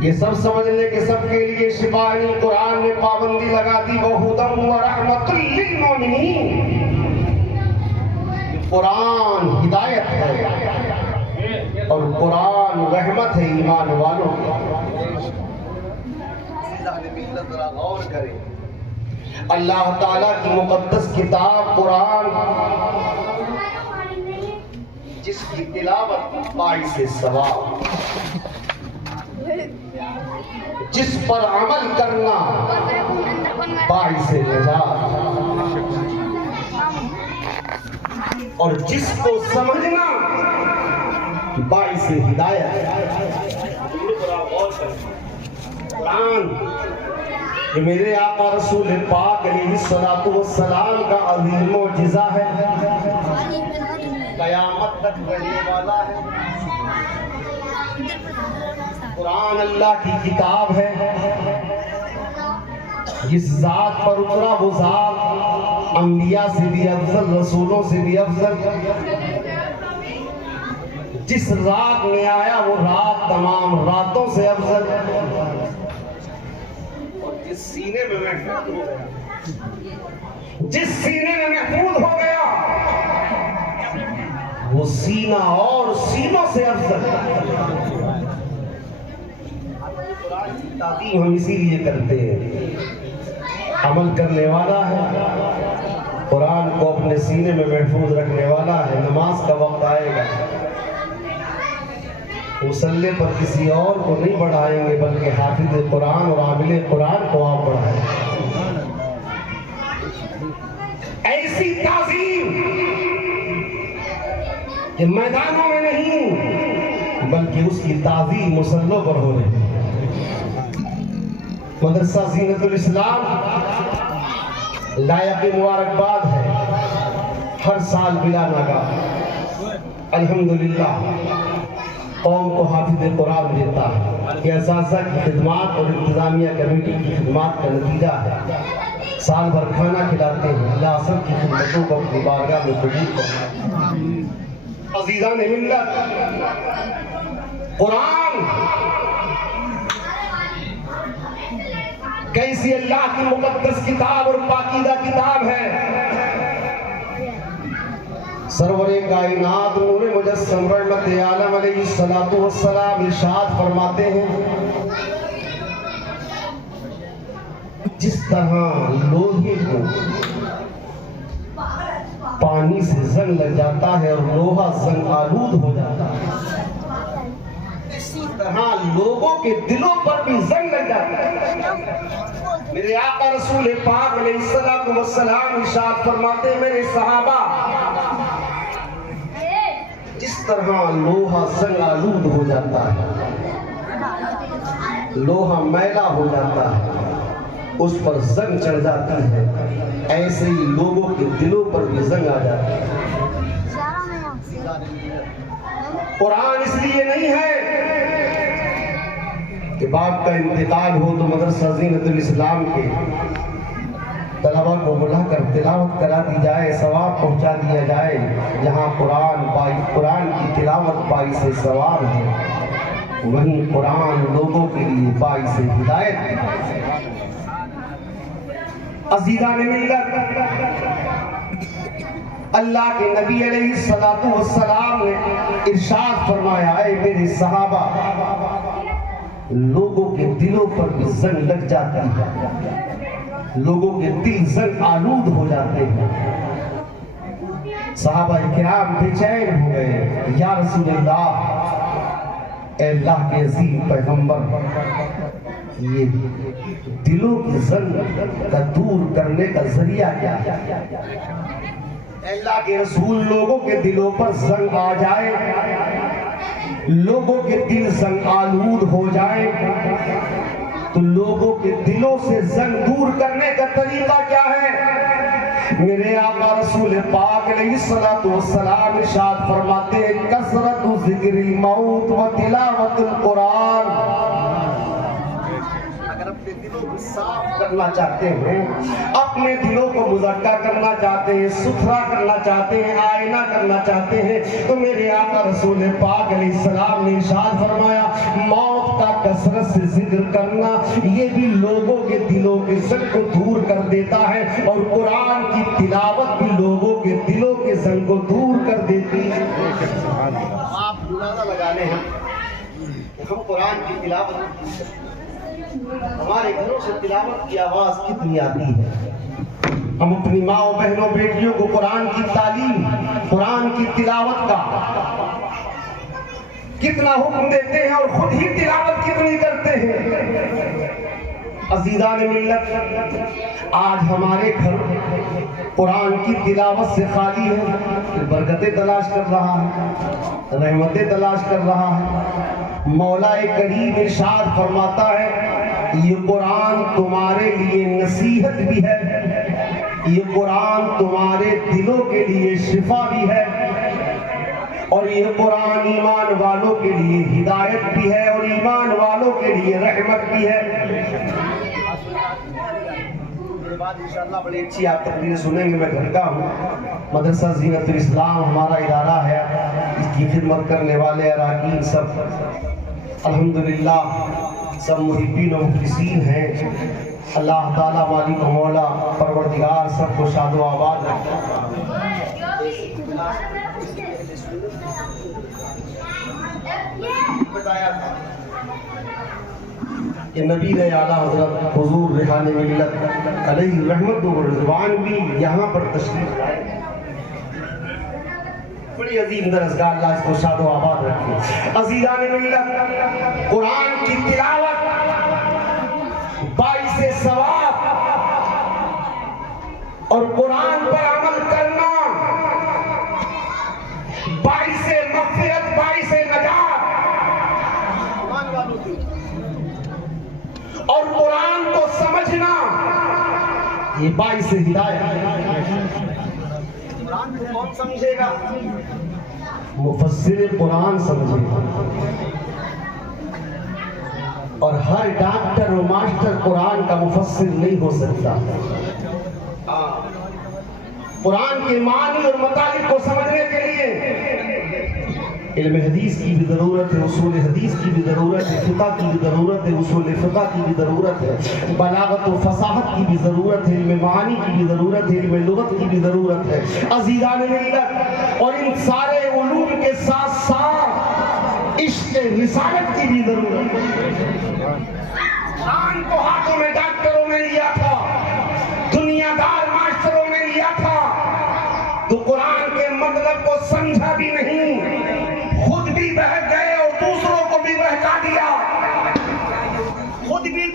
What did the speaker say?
یہ سب سمجھ لے کہ سب کے لیے شفا نہیں، قرآن نے پابندی لگا دی وَهُدًى وَرَحْمَةٌ لِّلْمُؤْمِنِينَ۔ قرآن ہدایت ہے اور قرآن رحمت ہے ایمان والوں کی۔ ذرا غور کریں، اللہ تعالیٰ کی مقدس کتاب قرآن، جس کی تلاوت باعث ثواب، جس پر عمل کرنا باعث نجات، اور جس کو سمجھنا باعث ہدایت۔ قرآن یہ میرے آقا رسول پاک علیہ الصلوۃ والسلام کا عظیم معجزہ ہے، قیامت تک رہنے والا ہے۔ قرآن اللہ کی کتاب ہے، جس ذات پر اترا وہ ذات انبیاء سے بھی افضل، رسولوں سے بھی افضل، جس رات میں آیا وہ رات تمام راتوں سے افضل، اور جس سینے میں محفوظ ہو گیا، جس سینے میں محفوظ ہو گیا وہ سینہ اور سینوں سے افضل۔ قرآن کی تعظیم ہم اسی لیے کرتے ہیں، عمل کرنے والا ہے، قرآن کو اپنے سینے میں محفوظ رکھنے والا ہے۔ نماز کا وقت آئے گا، مصلی پر کسی اور کو نہیں بڑھائیں گے بلکہ حافظ قرآن اور عامل قرآن کو آپ بڑھائیں۔ ایسی تعظیم کہ میدانوں میں نہیں بلکہ اس کی تعظیم مصلوں پر ہو رہی ہے۔ مدرسہ زینت الاسلام لائق مبارکباد ہے، ہر سال بلا ناغہ الحمدللہ قوم کو حافظ قرآن دیتا ہے، یہ اساتذہ کی خدمات اور انتظامیہ کمیٹی کی خدمات کا نتیجہ ہے۔ سال بھر کھانا کھلاتے ہیں، اللہ سب کی خدمتوں کو اپنی بارگاہ میں قبول کرے۔ عزیزان ملت، قرآن کیسی اللہ کی مقدس کتاب اور پاکیزہ کتاب ہے۔ سرور کائنات نور مجسم رحمت عالم علیہ الصلوۃ والسلام ارشاد فرماتے ہیں، جس طرح لوہے کو پانی سے زنگ لگ جاتا ہے اور لوہا زنگ آلود ہو جاتا ہے، اسی طرح لوگوں کے دلوں پر بھی زنگ لگ جاتا ہے۔ میرے آقا رسول پاک علیہ الصلوۃ والسلام ارشاد فرماتے ہیں، میرے صحابہ، جس طرح لوہا زنگ آلود ہو جاتا ہے، لوہا میلا ہو جاتا ہے، اس پر زنگ چڑھ جاتی ہے، ایسے ہی لوگوں کے دلوں پر بھی زنگ آ جاتی ہے۔ قرآن اس لیے نہیں ہے کہ باپ کا انتقال ہو تو مدرسہ زینت الاسلام کے طلبہ کو بلا کر تلاوت کرا دی جائے، ثواب پہنچا دیا جائے۔ جہاں قرآن کی تلاوت باعث ثواب ہے، وہیں قرآن لوگوں کے لیے باعث ہدایت ہے۔ عزیزان ملت، اللہ کے نبی علیہ الصلوۃ والسلام نے ارشاد فرمایا، اے میرے صحابہ، لوگوں کے دلوں پر بھی زنگ لگ جاتی ہے، لوگوں کے دل زنگ آلود ہو جاتے ہیں۔ صحابہ کرام بے چین ہو گئے، یا رسول اللہ، اے اللہ کے عظیم پیغمبر، یہ دلوں کی زنگ کا دور کرنے کا ذریعہ کیا ہے؟ اے اللہ کے رسول، لوگوں کے دلوں پر زنگ آ جائے، لوگوں کے دل زنگ آلود ہو جائے تو لوگوں کے دلوں سے زنگ دور کرنے کا طریقہ کیا ہے؟ میرے آقا رسول پاک علیہ الصلوۃ والسلام ارشاد فرماتے ہیں، کثرت ذکر الموت و تلاوت القرآن۔ اگر اپنے دلوں کو صاف کرنا چاہتے ہیں، اپنے دلوں کو مزکا کرنا چاہتے ہیں، ستھرا کرنا چاہتے ہیں، آئینہ کرنا چاہتے ہیں، تو میرے آقا رسول پاک علیہ السلام نے ارشاد فرمایا، موت کا کثرت سے ذکر کرنا یہ بھی لوگوں کے دلوں کے زنگ کو دور کر دیتا ہے، اور قرآن کی تلاوت بھی لوگوں کے دلوں کے زنگ کو دور کر دیتی ہے۔ آپ اندازہ لگانے ہیں ہم قرآن کی تلاوت، ہمارے گھروں سے تلاوت کی آواز کتنی آتی ہے، ہم اپنی ماں بہنوں بیٹیوں کو قرآن کی تعلیم، قرآن کی تلاوت کا کتنا حکم دیتے ہیں اور خود ہی تلاوت کتنی کرتے ہیں۔ عزیزان ملت، آج ہمارے گھر قرآن کی تلاوت سے خالی ہے، برکتیں تلاش کر رہا ہے، رحمتیں تلاش کر رہا ہے۔ مولا کریم ارشاد فرماتا ہے یہ قرآن تمہارے لیے نصیحت بھی ہے، یہ قرآن تمہارے دلوں کے لیے شفا بھی ہے، اور یہ قرآن ایمان والوں کے لیے ہدایت بھی ہے اور ایمان والوں کے لیے رحمت بھی ہے۔ بعد انشاءاللہ بڑی اچھی آپ تقریر سنیں گے، میں گھر کا ہوں، مدرسہ زینت الاسلام ہمارا ادارہ ہے، اس کی خدمت کرنے والے اراکین سب الحمدللہ سب محبین و مخلصین ہیں۔ اللہ تعالیٰ مالک و مولا پروردگار سب کو شاد و آباد رکھے۔ بتایا تھا کہ نبی اعلیٰ حضرت حضور ریحان ملت علیہ رحمت و رضوان بھی یہاں پر تشریف لائے، بڑی عظیم درسگاہ، اللہ اس کو شاد و آباد رکھے۔ عزیزان ملت، قرآن کی تلاوت باعث ثواب اور قرآن پر عمل کرنا باعث مغفرت، باعث نجات، اور قرآن کو سمجھنا یہ باعث ہدایت۔ قرآن کو کون سمجھے گا؟ مفسر قرآن سمجھے گا، اور ہر ڈاکٹر و ماسٹر قرآن کا مفسر نہیں ہو سکتا۔ قرآن کے معنی اور مطالب کو سمجھنے کے لیے علم حدیث کی بھی ضرورت ہے، اصول حدیث کی بھی ضرورت ہے، فقہ کی بھی ضرورت ہے، اصول فقہ کی بھی ضرورت ہے، بلاغت و فصاحت کی بھی ضرورت ہے، علم معانی کی بھی ضرورت ہے، علم لغت کی بھی ضرورت ہے۔ عزیزان ملت، اور ان سارے علوم کے ساتھ ساتھ عشق رسالت کی بھی ضرورت ہے۔ قرآن کو ہاتھوں میں ڈاکٹروں نے لیا تھا،